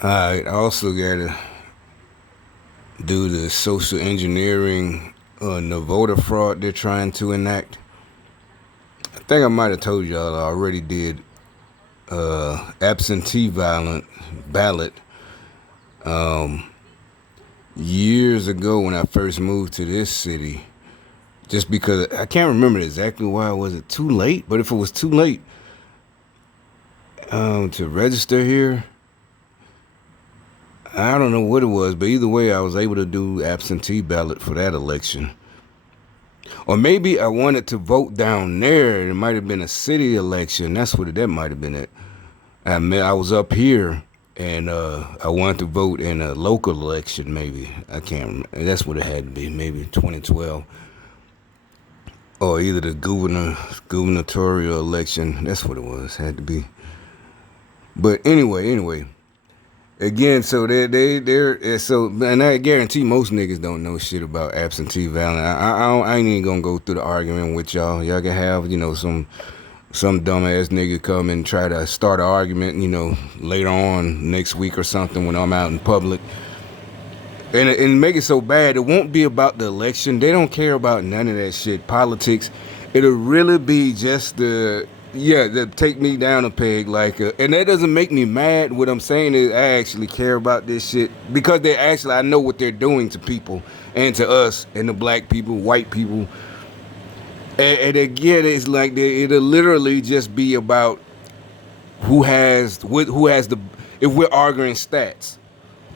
I also gotta do the social engineering on the voter fraud they're trying to enact. I think I might have told y'all I already did absentee violent ballot years ago when I first moved to this city. Just because I can't remember exactly why was it too late, but if it was too late to register here, I don't know what it was, but either way, I was able to do absentee ballot for that election. Or maybe I wanted to vote down there. It might have been a city election. That's what that might have been it. I was up here and I wanted to vote in a local election. Maybe I can't remember. That's what it had to be. Maybe 2012 or either the gubernatorial election. That's what it was. Had to be. But anyway. Again, so they're so, and I guarantee most niggas don't know shit about absentee ballot. I ain't even gonna go through the argument with y'all. Y'all can have some dumbass nigga come and try to start an argument, later on next week or something when I'm out in public, and make it so bad. It won't be about the election. They don't care about none of that shit. Politics. It'll really be just that take me down a peg, and that doesn't make me mad. What I'm saying is I actually care about this shit because I know what they're doing to people and to us and the black people, white people. And again, it's like it'll literally just be about who has the, if we're arguing stats,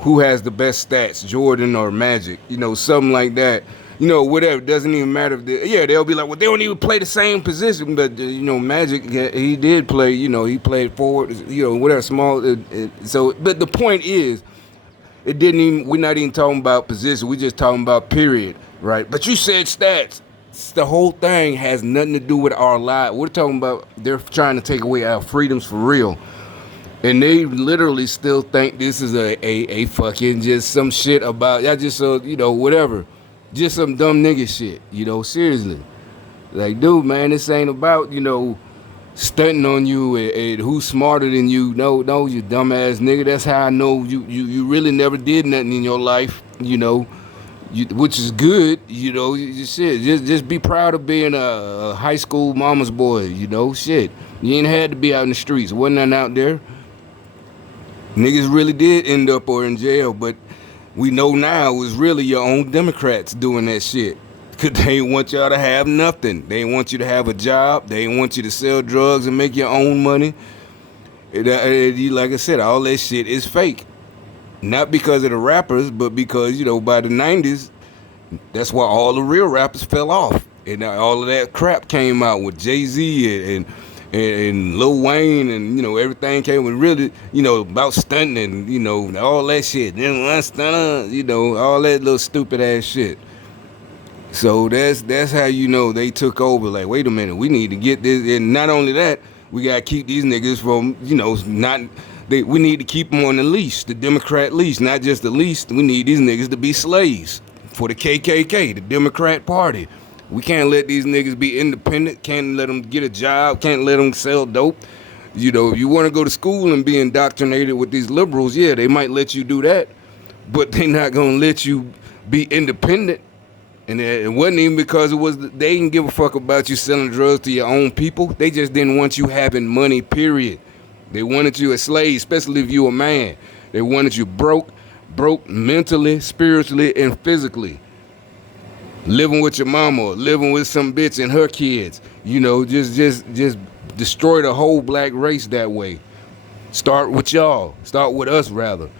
who has the best stats, Jordan or Magic, something like that. Whatever. Doesn't even matter. They'll be like, well, they don't even play the same position. But, Magic, he did play, he played forward, whatever, small. But the point is, we're not even talking about position. We're just talking about period, right? But you said stats. The whole thing has nothing to do with our lives. We're talking about they're trying to take away our freedoms for real. And they literally still think this is a fucking just some shit about, y'all just, whatever. Just some dumb nigga shit, seriously. Like, dude, man, this ain't about, stunting on you and who's smarter than you. No, you dumbass nigga. That's how I know you really never did nothing in your life, which is good, shit. Just be proud of being a high school mama's boy, shit. You ain't had to be out in the streets. Wasn't nothing out there. Niggas really did end up or in jail, but we know now it was really your own Democrats doing that shit. Cause they ain't want y'all to have nothing. They ain't want you to have a job. They ain't want you to sell drugs and make your own money. Like I said, all that shit is fake. Not because of the rappers, but because, by the 90s, that's why all the real rappers fell off. And all of that crap came out with Jay-Z and Lil Wayne and, everything came with really, about stunting and, all that shit. All that little stupid ass shit. So that's how they took over. Like, wait a minute, we need to get this. And not only that, we got to keep these niggas from, we need to keep them on the leash, the Democrat leash, not just the leash. We need these niggas to be slaves for the KKK, the Democrat Party. We can't let these niggas be independent. Can't let them get a job. Can't let them sell dope. If you want to go to school and be indoctrinated with these liberals, yeah, they might let you do that. But they not going to let you be independent. And it wasn't even because they didn't give a fuck about you selling drugs to your own people. They just didn't want you having money, period. They wanted you a slave, especially if you a man. They wanted you broke mentally, spiritually, and physically. Living with your mama, or living with some bitch and her kids. Just destroy the whole black race that way. Start with y'all. Start with us, rather.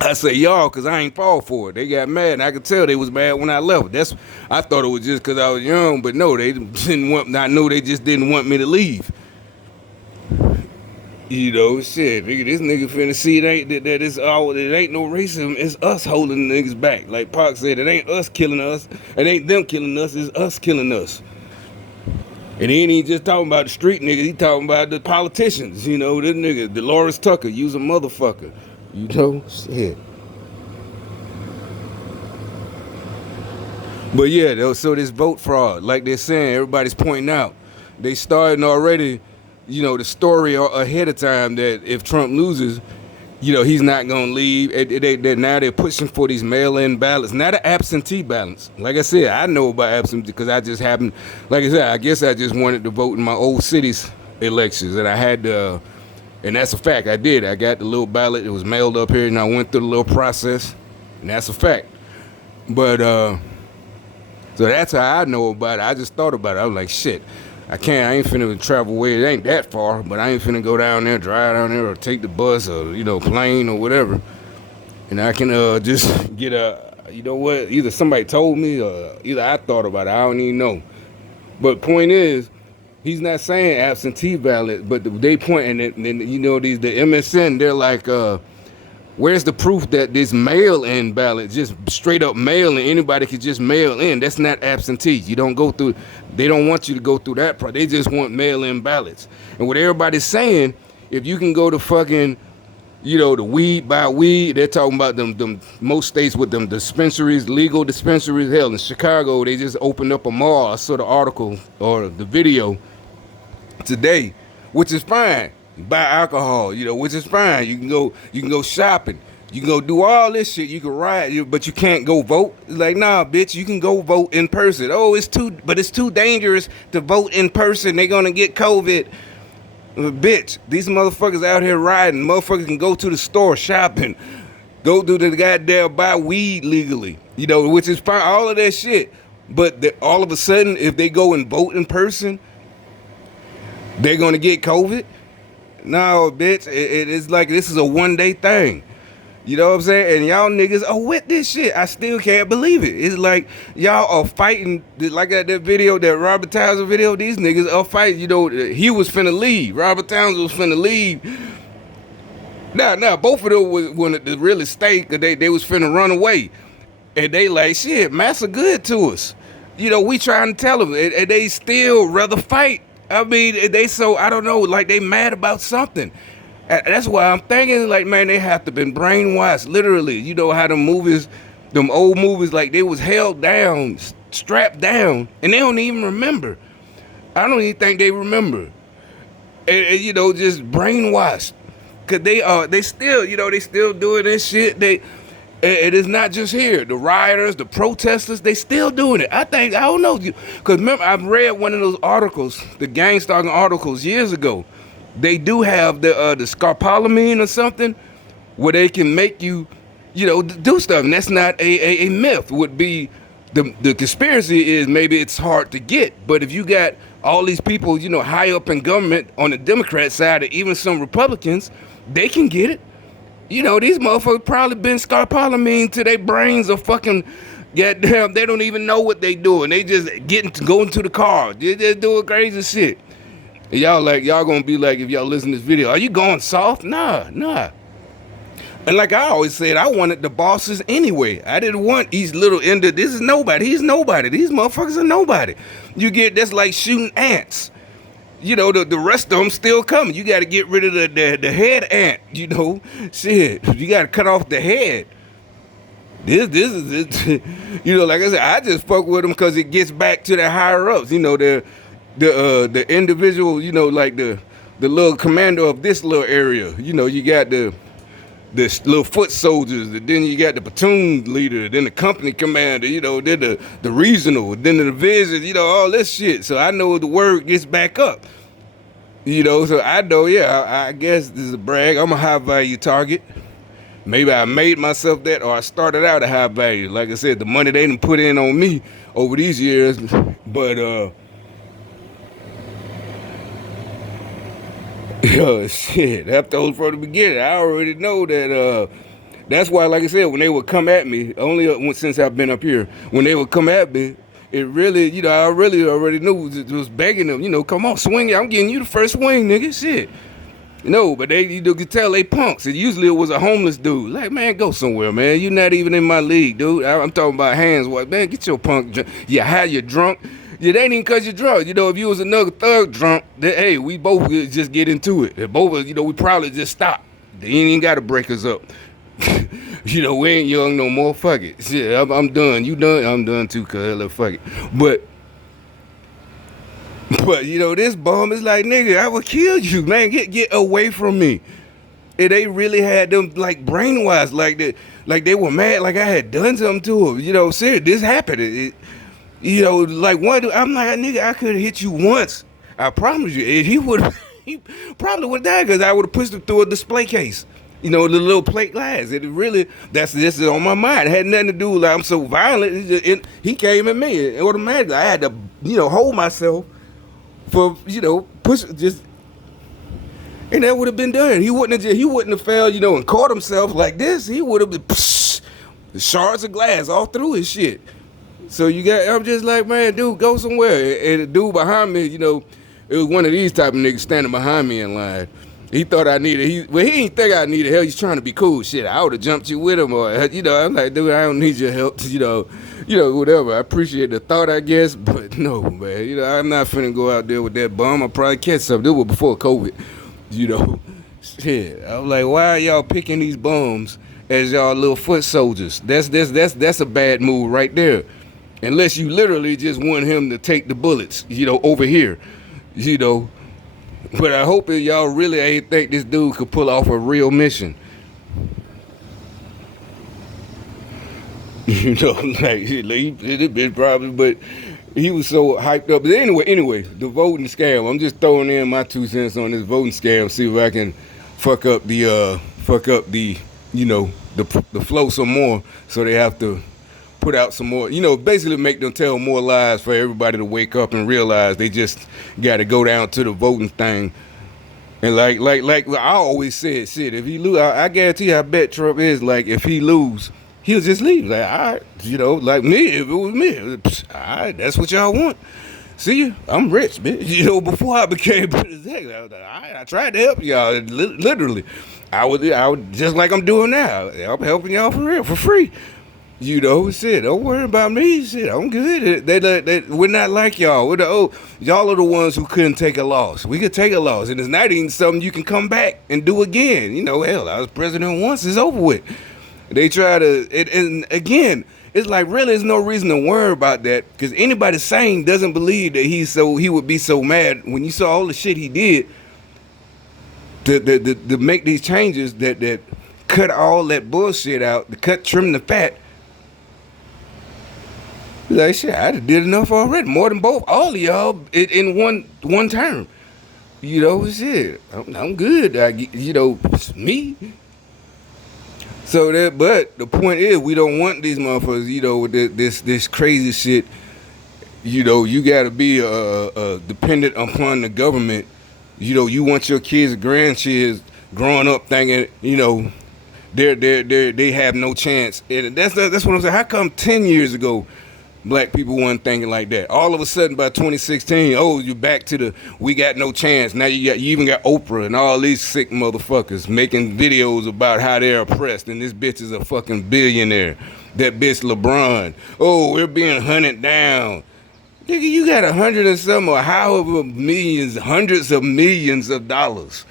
I say y'all because I ain't fall for it. They got mad, and I could tell they was mad when I left. I thought it was just because I was young, but no, they didn't want. I know they just didn't want me to leave. Shit, nigga, this nigga finna see it ain't no racism. It's us holding niggas back. Like Pac said, it ain't us killing us. It ain't them killing us. It's us killing us. And he ain't even just talking about the street niggas. He talking about the politicians. This nigga, Dolores Tucker, use a motherfucker. Shit. But yeah, though, so this vote fraud, like they're saying, everybody's pointing out, they starting already, the story ahead of time that if Trump loses, He's not gonna leave. Now they're pushing for these mail-in ballots, not an absentee ballots. Like I said, I know about absentee because I just happened. Like I said, I guess I just wanted to vote in my old city's elections, and I had to. And that's a fact. I did. I got the little ballot. It was mailed up here, and I went through the little process, and that's a fact. But so that's how I know about it. I just thought about it. I was like, shit. I ain't finna travel away. It ain't that far, but I ain't finna go down there, drive down there, or take the bus, or plane, or whatever. And I can just get what? Either somebody told me, or either I thought about it. I don't even know. But point is, he's not saying absentee ballot, but they point, and then the MSN, they're like, where's the proof that this mail-in ballot, just straight up mail-in, anybody could just mail in? That's not absentee. You don't go through. They don't want you to go through that part. They just want mail-in ballots. And what everybody's saying, if you can go to fucking, the weed buy weed, they're talking about them most states with them dispensaries, legal dispensaries. Hell, in Chicago, they just opened up a mall. I saw the article or the video today, which is fine. Buy alcohol, which is fine. You can go shopping. You can go do all this shit. You can ride, but you can't go vote. It's like, nah, bitch, you can go vote in person. Oh, it's too dangerous to vote in person. They're gonna get COVID. Bitch, these motherfuckers out here riding. Motherfuckers can go to the store shopping. Go do the goddamn buy weed legally. Which is fine. All of that shit. But all of a sudden, if they go and vote in person, they're gonna get COVID. No, bitch, it's like this is a one-day thing. You know what I'm saying? And y'all niggas are with this shit. I still can't believe it. It's like y'all are fighting, like that video, that Robert Townsend video, these niggas are fighting. He was finna leave. Robert Townsend was finna leave. Now, both of them wanted to really stay because they was finna run away. And they like, shit, massa good to us. We trying to tell them, and they still rather fight. I mean, I don't know, like they mad about something. That's why I'm thinking, like, man, they have to been brainwashed, literally. You know how them old movies, like they was held down, strapped down, and they don't even remember. I don't even think they remember. And just brainwashed. Cause they still doing this shit. It is not just here. The rioters, the protesters, they still doing it. I don't know. Because remember, I've read one of those articles, the gang stalking articles years ago. They do have the scopolamine or something where they can make you, do stuff. And that's not a myth. Would be the conspiracy is maybe it's hard to get. But if you got all these people, high up in government on the Democrat side, or even some Republicans, they can get it. These motherfuckers probably been scopolamine to their brains are fucking goddamn. They don't even know what they doing. They just going to the car. They just doing crazy shit. And y'all gonna be like, if y'all listen to this video, are you going soft? Nah. And like I always said, I wanted the bosses anyway. I didn't want these little this is nobody. He's nobody. These motherfuckers are nobody. That's like shooting ants. The rest of them still coming. You got to get rid of the head ant, Shit, you got to cut off the head. This is, like I said, I just fuck with them because it gets back to the higher ups. The individual, like the little commander of this little area. You got the little foot soldiers, and then you got the platoon leader, then the company commander, then the regional, then the division, all this shit. So I know the word gets back up. So I know, I guess this is a brag. I'm a high value target. Maybe I made myself that, or I started out a high value. Like I said, the money they done put in on me over these years, but shit, I told from the beginning, I already know that, that's why, like I said, when they would come at me, only since I've been up here, when they would come at me, it really, I really already knew, was begging them, come on, swing it, I'm getting you the first swing, nigga, shit. But they, you could tell they punks, and usually it was a homeless dude, like, man, go somewhere, man, you're not even in my league, dude, I'm talking about hands, what, man, get your punk, you high, you drunk. It ain't even because you're drunk. If you was another thug drunk, then, hey, we both could just get into it. And both of us, we probably just stop. They ain't even got to break us up. We ain't young no more. Fuck it. Shit, I'm done. You done? I'm done too, cuz. Fuck it. But this bum is like, nigga, I will kill you, man. Get away from me. And they really had them like brainwashed, like they were mad, like I had done something to them. You know, serious, this happened. You know, like one, I'm like, nigga, I could have hit you once. I promise you. And he would, he probably would die because I would have pushed him through a display case. You know, the little plate glass. It really, this is on my mind. It had nothing to do with like I'm so violent. He came at me, and automatically I had to, you know, hold myself for, you know, push just. And that would have been done. He wouldn't have failed, you know, and caught himself like this. He would have been shards of glass all through his shit. So I'm just like, man, dude, go somewhere. And the dude behind me, you know, it was one of these type of niggas standing behind me in line. He thought I needed, he didn't think I needed help. He's trying to be cool. Shit, I would have jumped you with him, or, you know, I'm like, dude, I don't need your help. You know, whatever. I appreciate the thought, I guess, but no, man. You know, I'm not finna go out there with that bum. I'll probably catch something. This was before COVID. You know, shit. I was like, why are y'all picking these bums as y'all little foot soldiers? That's a bad move right there. Unless you literally just want him to take the bullets, you know, over here, you know. But I hope that y'all really ain't think this dude could pull off a real mission. You know, like it probably, but he was so hyped up. But anyway, the voting scam. I'm just throwing in my 2 cents on this voting scam. See if I can fuck up the you know, the flow some more. So they have to put out some more. You know, basically make them tell more lies for everybody to wake up and realize they just got to go down to the voting thing. And like I always said, shit. If he lose, I guarantee. I bet Trump is like, if he lose, he'll just leave. Like, all right, you know, like me, if it was me, all right, that's what y'all want. See you, I'm rich, bitch. You know, before I became president, I was like, all right, I tried to help y'all. Literally, I was just like I'm doing now. I'm helping y'all for real, for free. You know, shit, don't worry about me. Shit, I'm good. We're not like y'all. Y'all are the ones who couldn't take a loss. We could take a loss, and it's not even something you can come back and do again. You know, hell, I was president once. It's over with. They try to, and again, it's like really, there's no reason to worry about that because anybody sane doesn't believe that he would be so mad when you saw all the shit he did to make these changes that cut all that bullshit out, to trim the fat. Like, shit, I did enough already, more than all of y'all in one term. You know, shit, I'm good. You know, me. So but the point is, we don't want these motherfuckers, you know, with this crazy shit. You know, you gotta be dependent upon the government. You know, you want your kids and grandkids growing up thinking, you know, they have no chance. And that's what I'm saying. How come 10 years ago, black people weren't thinking like that? All of a sudden by 2016, oh, you're back to we got no chance. Now you even got Oprah and all these sick motherfuckers making videos about how they're oppressed, and this bitch is a fucking billionaire. That bitch LeBron. Oh, we're being hunted down. Nigga, you got 100 and some or however millions, hundreds of millions of dollars.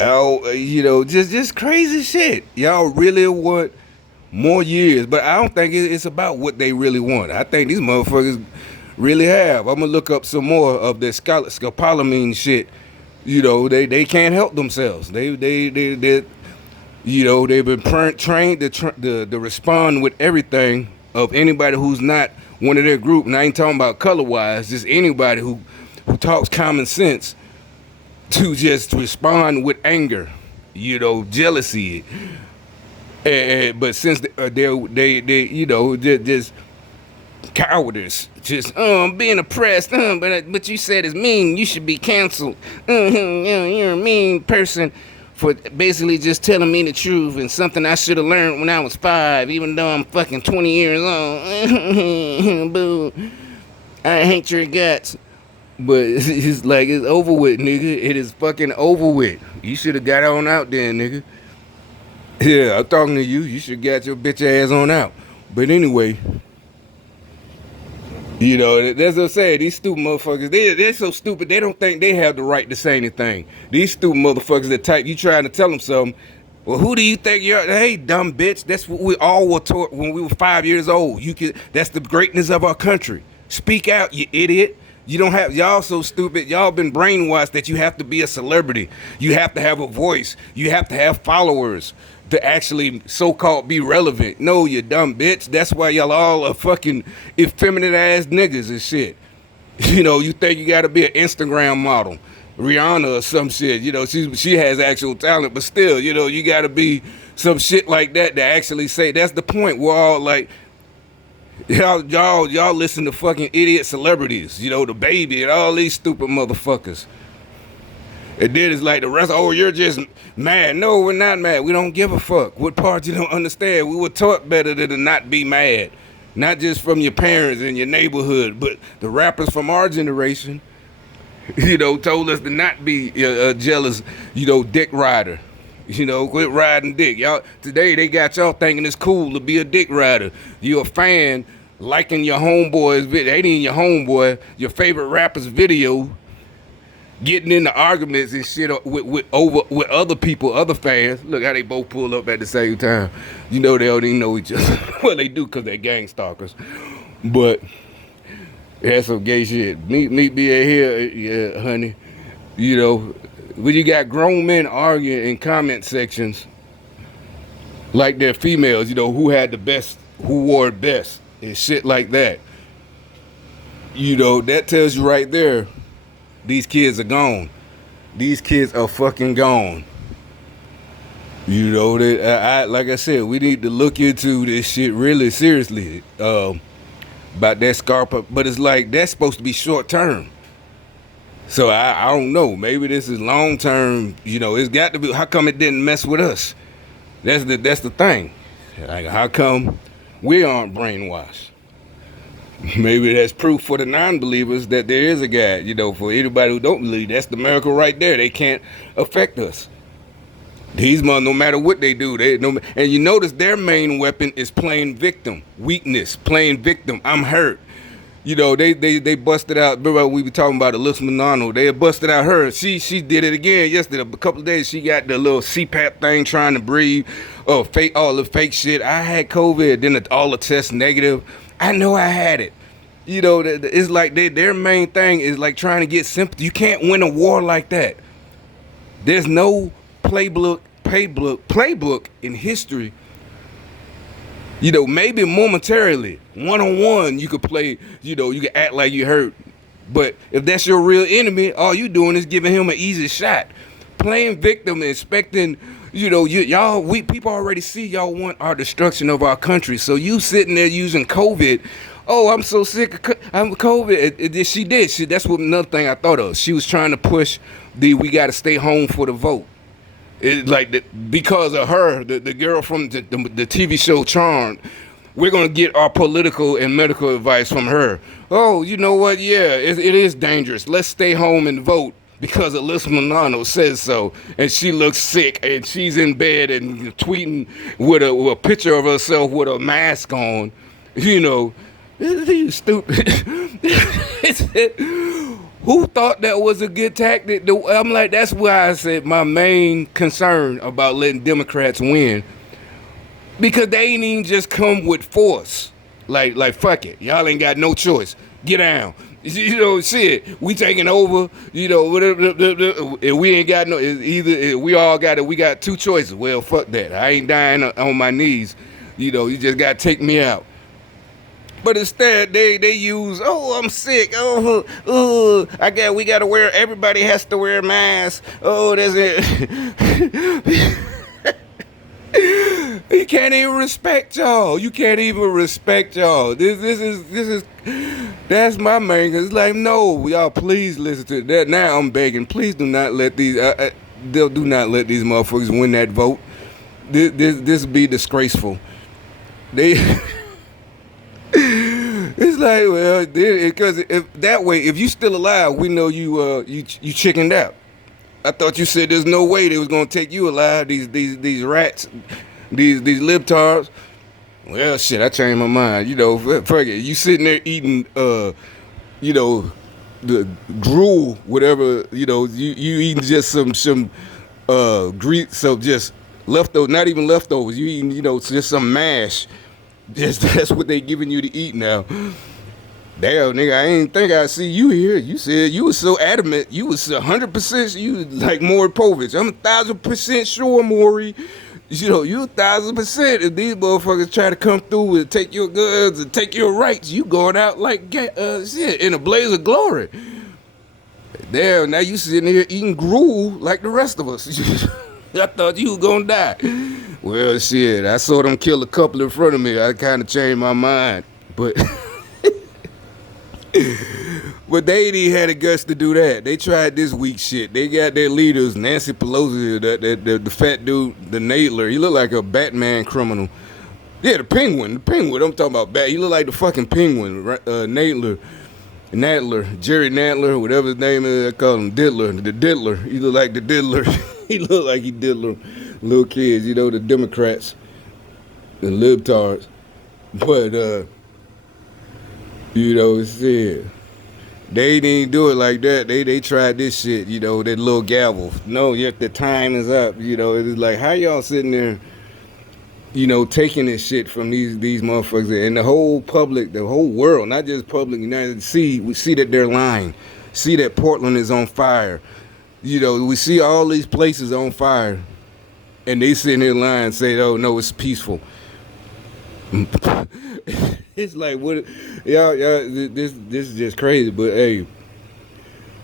Oh, you know, just crazy shit. Y'all really want more years, but I don't think it's about what they really want. I think these motherfuckers really have. I'm gonna look up some more of their scopolamine shit. You know, they can't help themselves. They you know, they've been trained to respond with everything of anybody who's not one of their group. And I ain't talking about color wise, just anybody who talks common sense, to just respond with anger, you know, jealousy. But since they you know, just cowardice, just being oppressed, but you said it's mean, you should be canceled. You're a mean person for basically just telling me the truth and something I should have learned when I was 5, even though I'm fucking 20 years old. Boo. I hate your guts. But it's like, it's over with, nigga. It is fucking over with. You should have got on out there, nigga. Yeah, I'm talking to you. You should got your bitch ass on out. But anyway, you know, that's what I'm saying. These stupid motherfuckers, they're so stupid, they don't think they have the right to say anything. These stupid motherfuckers that type, you trying to tell them something. Well, who do you think you are? Hey, dumb bitch. That's what we all were taught when we were 5 years old. That's the greatness of our country. Speak out, you idiot. You don't have, y'all so stupid. Y'all been brainwashed that you have to be a celebrity. You have to have a voice. You have to have followers to actually so-called be relevant. No, you dumb bitch. That's why y'all all are fucking effeminate ass niggas and shit. You know, you think you gotta be an Instagram model, Rihanna or some shit. You know, she has actual talent, but still, you know, you gotta be some shit like that to actually say. That's the point. We're all like, y'all listen to fucking idiot celebrities, you know, the baby and all these stupid motherfuckers. And then it's like the rest, oh, you're just mad. No, we're not mad. We don't give a fuck. What part you don't understand? We were taught better than to not be mad. Not just from your parents and your neighborhood, but the rappers from our generation, you know, told us to not be jealous, you know, dick rider. You know, quit riding dick. Y'all today they got y'all thinking it's cool to be a dick rider. You're a fan liking your homeboy's video. Ain't even your homeboy, your favorite rapper's video, getting into arguments and shit with other people, other fans. Look how they both pull up at the same time. You know they don't even know each other. Well, they do because they're gang stalkers. But that's some gay shit. Meet me here, yeah, honey. You know, when you got grown men arguing in comment sections like they're females, you know, who had the best, who wore it best, and shit like that. You know, that tells you right there, these kids are gone. These kids are fucking gone. You know, like I said, we need to look into this shit really seriously about that Scarpa. But it's like, that's supposed to be short term. So I don't know. Maybe this is long term. You know, it's got to be. How come it didn't mess with us? That's the thing. Like, how come we aren't brainwashed? Maybe that's proof for the non-believers that there is a God. You know, for anybody who don't believe, that's the miracle right there. They can't affect us. These men, no matter what they do, and you notice their main weapon is playing victim, weakness, playing victim. I'm hurt. You know, they busted out. Remember we were talking about Alyssa Milano. They busted out her. She did it again yesterday. A couple of days she got the little CPAP thing trying to breathe. Oh, fake, all the fake shit. I had COVID. Then all the tests negative. I know I had it. You know, it's like their main thing is like trying to get sympathy. You can't win a war like that. There's no playbook in history. You know, maybe momentarily, one-on-one, you could play, you know, you can act like you hurt. But if that's your real enemy, all you doing is giving him an easy shot. Playing victim and expecting, you know, people already see y'all want our destruction of our country. So you sitting there using COVID. Oh, I'm so sick of COVID. She did. That's what another thing I thought of. She was trying to push we got to stay home for the vote. It, like because of her, the girl from the TV show Charmed, we're gonna get our political and medical advice from her. Oh, you know what? Yeah, it is dangerous. Let's stay home and vote because Alyssa Milano says so. And she looks sick, and she's in bed and tweeting with a picture of herself with a mask on. You know, you stupid. Who thought that was a good tactic? I'm like, that's why I said my main concern about letting Democrats win. Because they ain't even just come with force. Like fuck it. Y'all ain't got no choice. Get down. You know, shit. We taking over, you know, whatever, and we ain't got no, either, we all got it. We got two choices. Well, fuck that. I ain't dying on my knees. You know, you just got to take me out. But instead, they use, oh, I'm sick. Oh, we got to wear, everybody has to wear a mask. Oh, that's it. You can't even respect y'all. You can't even respect y'all. This is, that's my main, it's like, no, y'all please listen to that. Now I'm begging, please do not let these, do not let these motherfuckers win that vote. This be disgraceful. It's like, well, because if that way, if you still alive, we know you chickened out. I thought you said there's no way they was gonna take you alive. These rats, these libtards. Well, shit, I changed my mind. You know, fuck it. You sitting there eating, you know, the gruel, whatever. You know, you eating just some grease, so just leftovers, not even leftovers. You eating, you know, just some mash. That's what they giving you to eat now. Damn, nigga, I ain't think I'd see you here. You said you was so adamant. You was 100%. You was like Maury Povich. I'm 1,000% sure, Maury. You know, you 1,000%. If these motherfuckers try to come through and take your guns and take your rights, you going out like shit in a blaze of glory. Damn, now you sitting here eating gruel like the rest of us. I thought you was gonna die. Well, shit, I saw them kill a couple in front of me. I kind of changed my mind, but. But they ain't even had the guts to do that. They tried this weak shit. They got their leaders, Nancy Pelosi, the fat dude, the Nadler. He look like a Batman criminal. Yeah, the penguin. I'm talking about Bat. He look like the fucking penguin. Nadler, Jerry Nadler, whatever his name is. I call him Diddler. The Diddler. He look like the Diddler. He look like he diddler little kids. You know, the Democrats, the libtards. But you know, shit. They didn't do it like that. They tried this shit, you know, that little gavel. No, yet the time is up. You know, it's like, how y'all sitting there, you know, taking this shit from these motherfuckers and the whole public, the whole world, not just public, United States, we see that they're lying. See that Portland is on fire. You know, we see all these places on fire and they sitting there lying and say, oh, no, it's peaceful. It's like, what, y'all, this is just crazy. But hey,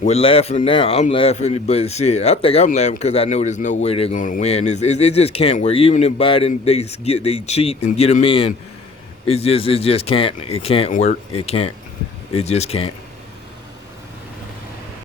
we're laughing now. I'm laughing, but shit, I think I'm laughing because I know there's no way they're gonna win. It just can't work. Even if Biden they cheat and get them in, it just can't. It can't work. It can't. It just can't.